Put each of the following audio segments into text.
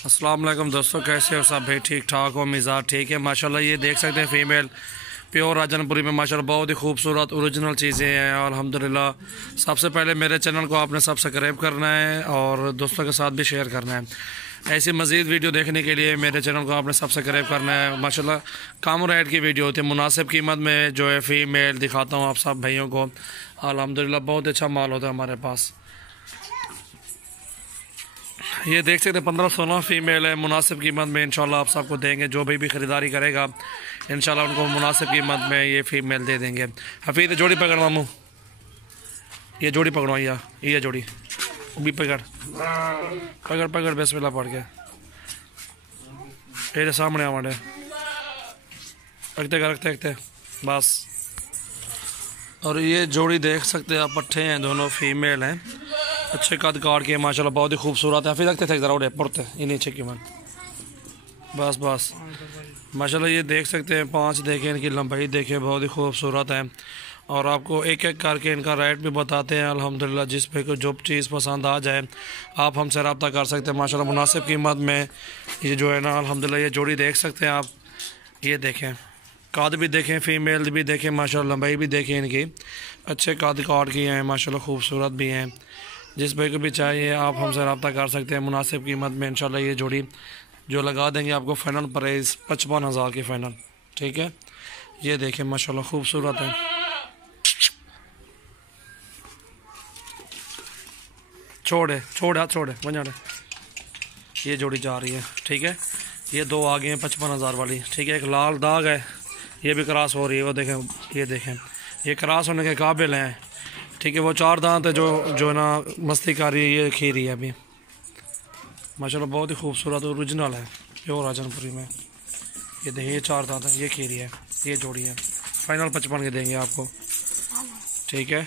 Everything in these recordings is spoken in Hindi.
अस्सलाम वालेकुम दोस्तों, कैसे हो सब भाई? ठीक ठाक हो? मिजाज ठीक है माशाल्लाह। ये देख सकते हैं फीमेल प्योर राजनपुरी में माशाल्लाह बहुत ही खूबसूरत ओरिजिनल चीज़ें हैं और अल्हम्दुलिल्लाह। सबसे पहले मेरे चैनल को आपने सब्सक्राइब करना है और दोस्तों के साथ भी शेयर करना है। ऐसी मज़ीद वीडियो देखने के लिए मेरे चैनल को आपने सब्सक्राइब करना है। माशाल्लाह कम रेट की वीडियो होती है, मुनासिब कीमत में जो है फ़ीमेल दिखाता हूँ आप सब भाइयों को। अल्हम्दुलिल्लाह बहुत अच्छा माल होता है हमारे पास। ये देख सकते हैं 15-16 फीमेल है, मुनासिब कीमत में इंशाल्लाह आप सबको देंगे। जो भी ख़रीदारी करेगा इंशाल्लाह उनको मुनासिब कीमत में ये फीमेल दे देंगे। हफीज़ जोड़ी पकड़ मामू, ये जोड़ी पकड़ो, ये जोड़ी भी पकड़ पकड़ पकड़ बिस्मिल्लाह पढ़ के तेरे सामने हमारे रखते रखते बस। और ये जोड़ी देख सकते हैं आप, पट्ठे हैं दोनों, फीमेल हैं, अच्छे कद काट के माशाल्लाह बहुत ही खूबसूरत है। फिर रखते थे ज़रा उड़े पुरते ये नीचे की मन बस बस माशाल्लाह। ये देख सकते हैं 5 देखें, इनकी लंबाई देखें, बहुत ही खूबसूरत है। और आपको एक एक करके इनका रेट भी बताते हैं अल्हम्दुलिल्लाह। जिस पे को जो चीज़ पसंद आ जाए आप हमसे रब्ता कर सकते हैं माशाल्लाह मुनासिब कीमत में। ये जो है ना अल्हम्दुलिल्लाह ये जोड़ी देख सकते हैं आप। ये देखें कद भी देखें, फ़ीमेल भी देखें माशाल्लाह, लंबाई भी देखें इनकी, अच्छे कद काट की हैं माशाल्लाह, खूबसूरत भी हैं। जिस भाई को भी चाहिए आप हमसे रब्ता कर सकते हैं मुनासिब कीमत में इंशाल्लाह। ये जोड़ी जो लगा देंगे आपको फ़ाइनल प्राइस 55,000 की फ़ाइनल, ठीक है। ये देखें माशाल्लाह खूबसूरत है। छोड़े वंजा। ये जोड़ी जा रही है, ठीक है। ये 2 आगे हैं 55,000 वाली, ठीक है। एक लाल दाग है, ये भी क्रॉस हो रही है, वो देखें, ये देखें, ये क्रॉस होने के काबिल हैं, ठीक है। वो 4 दांत है जो ना मस्ती कर रही है, ये खीरी है अभी माशाल्लाह, बहुत ही खूबसूरत ओरिजिनल है प्योर राजनपुरी में। ये देखिए ये 4 दांत है, ये खीरी है, ये जोड़ी है। फाइनल 55 के देंगे आपको, ठीक है।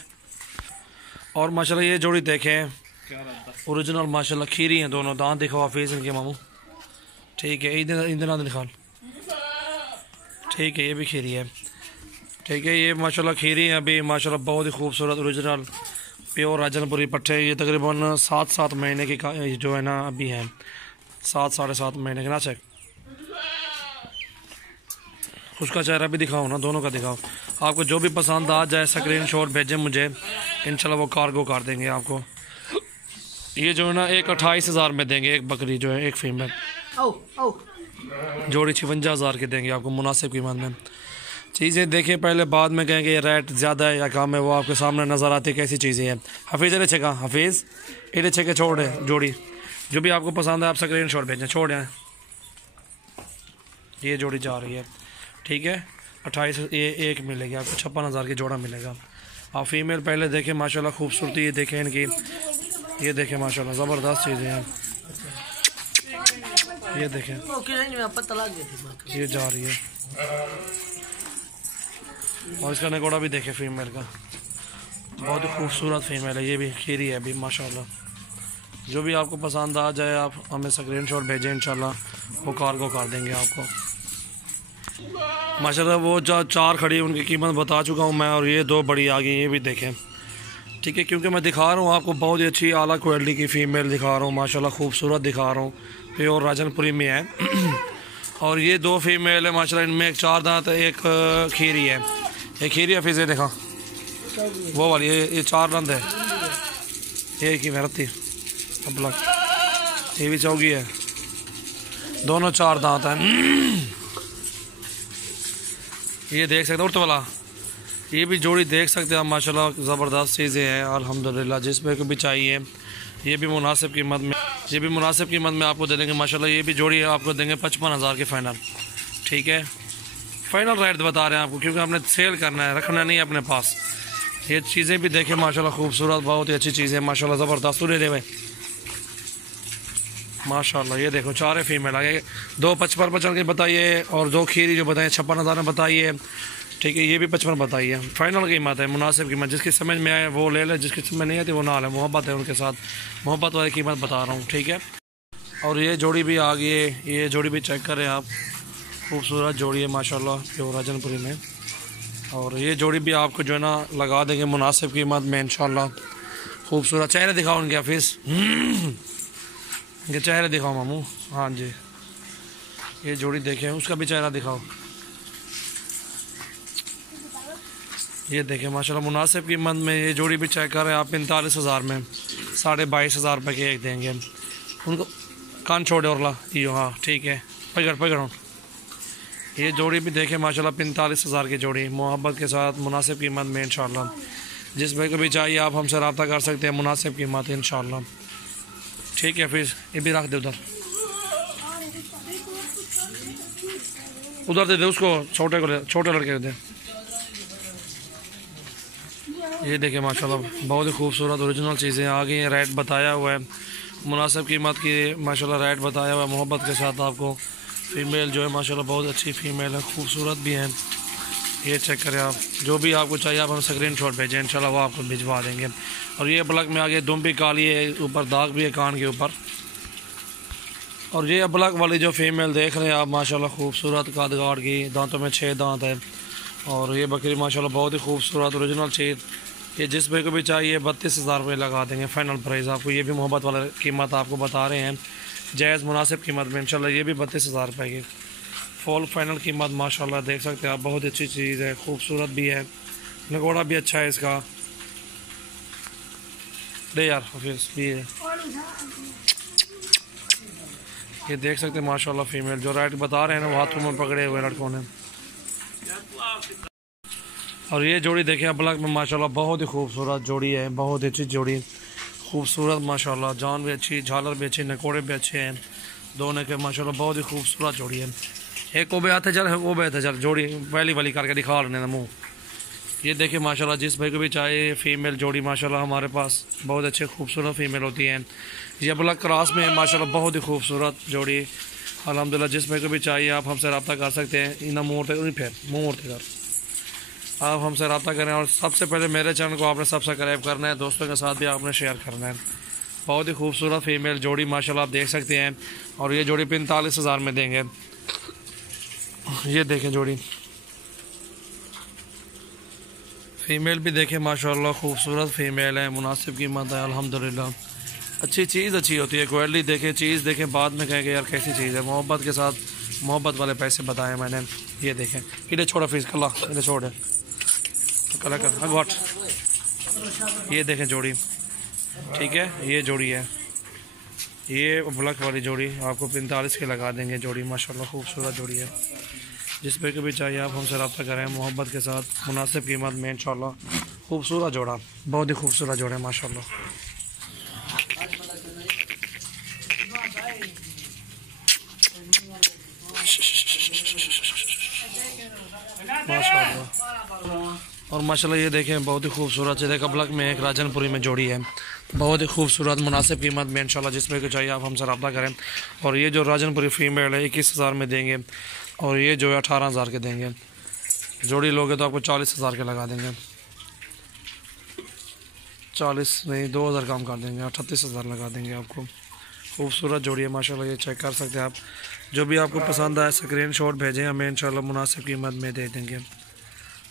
और माशाल्लाह ये जोड़ी देखें ओरिजिनल माशाल्लाह, खीरी हैं दोनों, दांत दिखाओ हाफिज़ इनके मामू, ठीक है। ईंधन निकाल, ठीक है। ये भी खीरी है, ठीक है। ये माशाल्लाह खीरी है अभी माशाल्लाह, बहुत ही खूबसूरत ओरिजिनल प्योर राजनपुरी पट्टे। ये तकरीबन 7 महीने की जो है ना अभी है, 7 साढ़े 7 महीने के ना। चेक उसका चेहरा भी दिखाओ ना, दोनों का दिखाओ। आपको जो भी पसंद आ जाए स्क्रीनशॉट भेजें मुझे, इंशाल्लाह वो कार्गो कर देंगे आपको। ये जो है ना 28,000 में देंगे एक बकरी जो है, एक फीमेल जोड़ी 56,000 के देंगे आपको मुनासिब कीमत में। चीज़ें देखें पहले, बाद में कहेंगे ये रेट ज़्यादा है या कम है, वो आपके सामने नज़र आती है कैसी चीज़ें हैं। हफीज़ इधर छेका, हफीज़ इधर छेके, छोड़ जोड़ी जो भी आपको पसंद है आप स्क्रीनशॉट भेजें, छोड़ दें। ये जोड़ी जा रही है, ठीक है। 28 ये एक मिलेगी आपको, 56,000 की जोड़ा मिलेगा। आप फीमेल पहले देखें माशाल्लाह खूबसूरती, ये देखें इनकी, ये देखें माशाल्लाह ज़बरदस्त चीज़ें हैं। ये देखें ये जा रही है। और इसका नगोड़ा भी देखें फीमेल का, बहुत ही खूबसूरत फीमेल है, ये भी खीरी है अभी माशाल्लाह। जो भी आपको पसंद आ जाए आप हमें स्क्रीनशॉट भेजें, इंशाल्लाह वो कार्गो कर देंगे आपको माशाल्लाह। वो जो 4 खड़ी उनकी कीमत बता चुका हूँ मैं, और ये 2 बड़ी आ गई, ये भी देखें, ठीक है। क्योंकि मैं दिखा रहा हूँ आपको बहुत ही अच्छी आला क्वालिटी की फ़ीमेल दिखा रहा हूँ माशाल्लाह, खूबसूरत दिखा रहा हूँ, प्योर राजनपुरी में है। और ये 2 फीमेल है माशाल्लाह, इनमें एक 4 दांत है, एक खीरी है। एक खीरी हफीज़ देखा वो वाली, ये 4 दंद है, एक ही मेहरती अब, ये भी चौगी है, दोनों 4 दांत हैं। ये देख सकते उर्त वाला, ये भी जोड़ी देख सकते हैं आप माशाल्लाह, ज़बरदस्त चीज़ें हैं अल्हम्दुलिल्लाह। जिसमें को भी चाहिए ये भी मुनासिब कीमत में, ये भी मुनासिब कीमत में आपको दे देंगे माशाल्लाह। ये भी जोड़ी आपको देंगे 55,000 की फ़ाइनल, ठीक है। फ़ाइनल रेट बता रहे हैं आपको, क्योंकि हमने सेल करना है, रखना नहीं है अपने पास। ये चीज़ें भी देखें माशाल्लाह खूबसूरत, बहुत ही अच्छी चीज़ें माशाल्लाह, ज़बरदस्त। उड़े दे भाई माशाल्लाह। ये देखो 4 फीमेल आ गए, 2 55 के बताइए और 2 खीरी जो बताइए 56,000 में बताइए, ठीक है। ये भी 55 बताइए, फ़ाइनल कीमत है, मुनासिब कीमत। जिसकी समझ में आए वो ले ले, जिसकी समझ नहीं आती वो ना ले, मोहब्बत है उनके साथ, मोहब्बत वाली कीमत बता रहा हूँ, ठीक है। और ये जोड़ी भी आ गई है, ये जोड़ी भी चेक करें आप, खूबसूरत जोड़ी है माशाल्लाह प्योर राजनपुरी में। और ये जोड़ी भी आपको जो है ना लगा देंगे मुनासिब कीमत में इंशाल्लाह। खूबसूरत चेहरे दिखाओ उनके हफीज़, ये चेहरा दिखाओ मामू। हाँ जी, ये जोड़ी देखें, उसका भी चेहरा दिखाओ। ये देखें माशाल्लाह मुनासिब कीमत में ये जोड़ी भी चेक कर रहे हैं आप 45,000 में, 22,500 रुपये के एक देंगे उनको। कान छोड़े और ला यो, हाँ ठीक है, पकड़ पकड़ो। ये जोड़ी भी देखें माशाल्लाह 45,000 की जोड़ी, मोहब्बत के साथ मुनासिब कीमत में इंशाल्लाह। जिस भाई को भी चाहिए आप हमसे रब्ता कर सकते हैं, मुनासिब कीमत इंशाल्लाह। ठीक है, फिर ये भी रख दे उधर, उधर दे दे उसको, छोटे को छोटे लड़के को दे। ये देखें माशाल्लाह बहुत ही खूबसूरत ओरिजिनल चीज़ें आ गई हैं। रेट बताया हुआ है, मुनासिब कीमत की माशाल्लाह रेट बताया हुआ है मोहब्बत के साथ आपको। फ़ीमेल जो है माशाल्लाह बहुत अच्छी फ़ीमेल है, खूबसूरत भी हैं। ये चेक करें आप, जो भी आपको चाहिए आप हमें स्क्रीन शॉट भेजें, इंशाल्लाह वो आपको भिजवा देंगे। और ये ब्लैक में आगे दुम भी काली है, ऊपर दाग भी है कान के ऊपर। और ये ब्लैक वाली जो फ़ीमेल देख रहे हैं आप माशाल्लाह खूबसूरत कादगाड़ की, दांतों में 6 दांत है। और ये बकरी माशाल्लाह बहुत ही खूबसूरत ओरिजिनल चीज़। ये जिस भाई को भी चाहिए 32,000 रुपये लगा देंगे फाइनल प्राइस आपको। ये भी मोहब्बत वाला कीमत आपको बता रहे हैं, जायज़ मुनासिब कीमत में इंशाल्लाह। ये भी 32,000 रुपये की फुल फाइनल कीमत माशाल्लाह देख सकते हैं आप। बहुत अच्छी चीज़ है, खूबसूरत भी है, नगोड़ा भी अच्छा है इसका। दे यार ऑफिस भी है। ये देख सकते हैं माशाल्लाह फ़ीमेल जो रेट बता रहे हैं ना, वो हाथों में पकड़े हुए लड़कों ने। और ये जोड़ी देखें आप ब्लैक में माशाल्लाह बहुत ही खूबसूरत जोड़ी है, बहुत अच्छी जोड़ी, खूबसूरत माशाल्लाह। जान भी अच्छी, झालर भी अच्छी, नकोड़े भी अच्छे हैं दोनों के माशाल्लाह। बहुत ही खूबसूरत जोड़ी है। एक को भी आते चल, वो भी आते चल, जोड़ी पहली वाली करके दिखा रहे हैं मुँह। ये देखिए माशाल्लाह जिस भाई को भी चाहिए फ़ीमेल जोड़ी माशाल्लाह हमारे पास बहुत अच्छे खूबसूरत फ़ीमेल होती हैं। ये ब्लैक क्रॉस में माशाल्लाह बहुत ही खूबसूरत जोड़ी अल्हम्दुलिल्लाह। जिस भाई को भी चाहिए आप हमसे रब्ता कर सकते हैं। इन मोड़ते फिर मुँह मोड़ते कर आप हमसे रब्ता करें। और सबसे पहले मेरे चैनल को आपने सब्सक्राइब करना है, दोस्तों के साथ भी आपने शेयर करना है। बहुत ही खूबसूरत फ़ीमेल जोड़ी माशाल्लाह आप देख सकते हैं। और ये जोड़ी 45,000 में देंगे। ये देखें जोड़ी फ़ीमेल भी देखें माशाल्लाह खूबसूरत फ़ीमेल है, मुनासिब कीमत है अल्हम्दुलिल्लाह। अच्छी चीज़ अच्छी होती है, क्वालिटी देखें, चीज़ देखें, बाद में कहेंगे यार कैसी चीज़ है। मोहब्बत के साथ मोहब्बत वाले पैसे बताए मैंने। ये देखें, इधर छोड़ा फीस कल्ला, इधर छोड़ कला कर घट। ये देखें जोड़ी, ठीक है, ये जोड़ी है, ये ब्लैक वाली जोड़ी आपको 45 के लगा देंगे जोड़ी माशाल्लाह खूबसूरत जोड़ी है। जिस पे भी चाहिए आप हमसे रब्ता करें मोहब्बत के साथ, मुनासिब कीमत में इंशाल्लाह। खूबसूरत जोड़ा, बहुत ही खूबसूरत जोड़ा है माशाल्लाह। माशाल्लाह। और माशाल्लाह ये देखें बहुत ही खूबसूरत है। देखा ब्लैक में एक राजनपुरी में जोड़ी है, बहुत ही खूबसूरत मुनासिब कीमत में इंशाल्लाह। जिसमें को चाहिए आप हमसे रब्ता करें। और ये जो राजनपुरी फीमेल है 21,000 में देंगे। और ये जो है 18,000 के देंगे। जोड़ी लोगे तो आपको 40,000 के लगा देंगे। 40 नहीं 2,000 कम कर देंगे, 38,000 लगा देंगे आपको। खूबसूरत जोड़ी है माशाल्लाह, ये चेक कर सकते हैं आप। जो भी आपको पसंद आए स्क्रीनशॉट भेजें, हमें इंशाल्लाह मुनासिब कीमत में दे देंगे।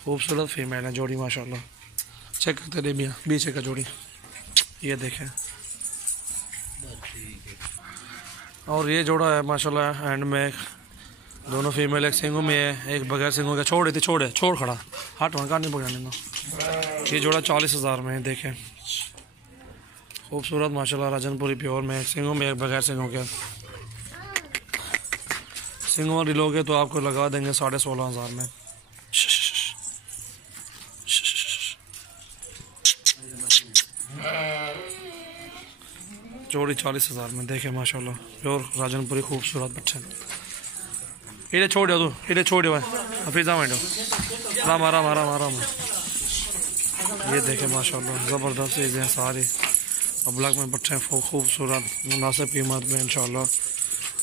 खूबसूरत फीमेल है जोड़ी माशाल्लाह। चेक करते रहे भैया बीच का जोड़ी, ये देखें। और ये जोड़ा है माशाल्लाह एंड में, दोनों फीमेल, एक सिंगों में है एक बगैर सिंगों का। छोड़ देती, छोड़ खड़ा हट वहाँ नहीं पकड़ने दो। ये जोड़ा 40,000 में है, देखें खूबसूरत माशाल्लाह राजनपुरी प्योर में, एक सिंगों में एक बगैर सिंगों के। सिंगों वाली लोगे तो आपको लगा देंगे 16,500 में। जोड़ी 40,000 में, देखें माशाल्लाह प्योर राजनपुरी खूबसूरत बच्चे। इधर छोड़ दो, तू इधर छोड़ दो हफीज़ा मैडम, राम आराम आराम आराम। ये देखें माशाल्लाह ज़बरदस्त चीज़ें हैं सारी। और ब्लैक में बच्चे खूबसूरत मुनासिब कीमत में इंशाल्लाह।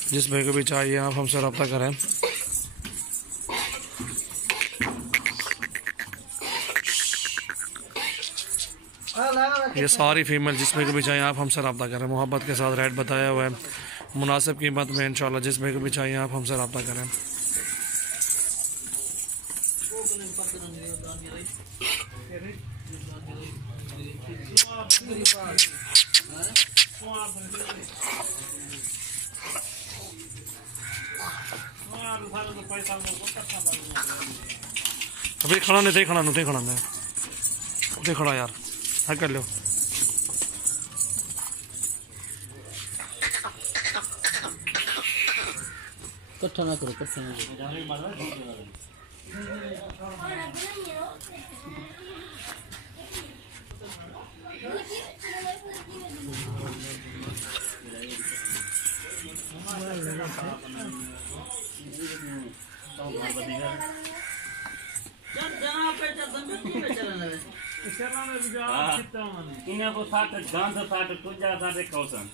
जिस भाई को भी चाहिए आप हमसे रब्ता करें। ये सारी फीमेल जिसमें को भी चाहिए आप हमसे रब्ता करें, मोहब्बत के साथ रेट बताया हुआ है, मुनासिब कीमत में इंशाल्लाह। जिसमें को भी चाहिए आप हमसे रब्ता करें। अभी खड़ा नहीं थे, खड़ा नहीं थे, खड़ा नहीं थे, खड़ा यार है कर लो। कट्ठा ना करो, कट्ठा ना करो। इन्हें को 60 गांध 60 कुजा 60 कौसन